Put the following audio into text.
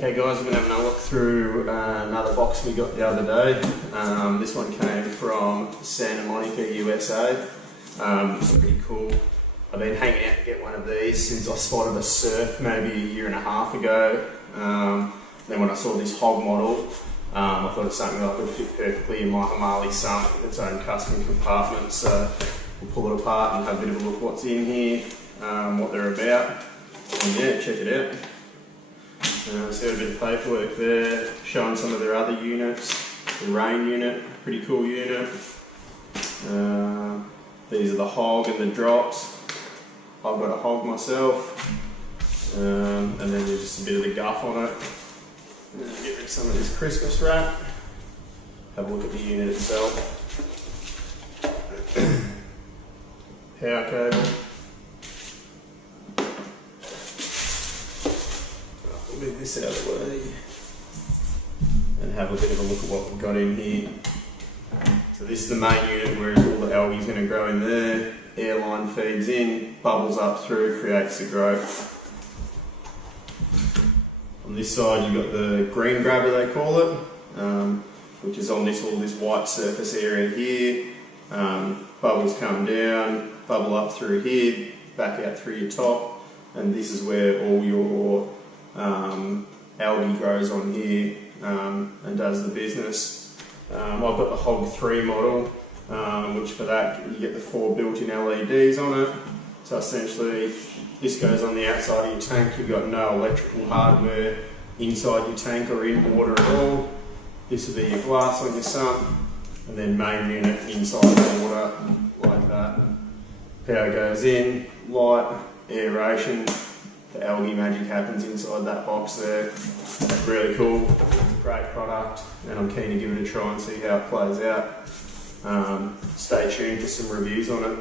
Okay guys, we're going to have another look through another box we got the other day. This one came from Santa Monica, USA. It's pretty cool. I've been hanging out to get one of these since I spotted a surf maybe a year and a half ago. Then when I saw this HOG model, I thought it's something that could fit perfectly in my Hamali sump with its own custom compartment. So we'll pull it apart and have a bit of a look what's in here, what they're about. And yeah, check it out. So got a bit of paperwork there, showing some of their other units. The rain unit, pretty cool unit. These are the HOG and the drops. I've got a HOG myself. And then there's just a bit of the guff on it. And then get rid of some of this Christmas wrap. Have a look at the unit itself. Power cable. Move this out of the way and have a bit of a look at what we've got in here. So this is the main unit where all the algae is going to grow in there. Airline feeds in, bubbles up through, creates the growth. On this side you've got the green grabber they call it, which is on all this white surface area here. Bubbles come down, bubble up through here, back out through your top, and this is where all your algae grows on here and does the business. I've got the HOG2 model, which for that you get the 4 built-in LEDs on it. So essentially this goes on the outside of your tank. You've got no electrical hardware inside your tank or in water at all. This will be your glass on your sump, and then main unit inside the water like that. Power goes in, light, aeration. The algae magic happens inside that box there. Really cool. It's a great product and I'm keen to give it a try and see how it plays out. Stay tuned for some reviews on it.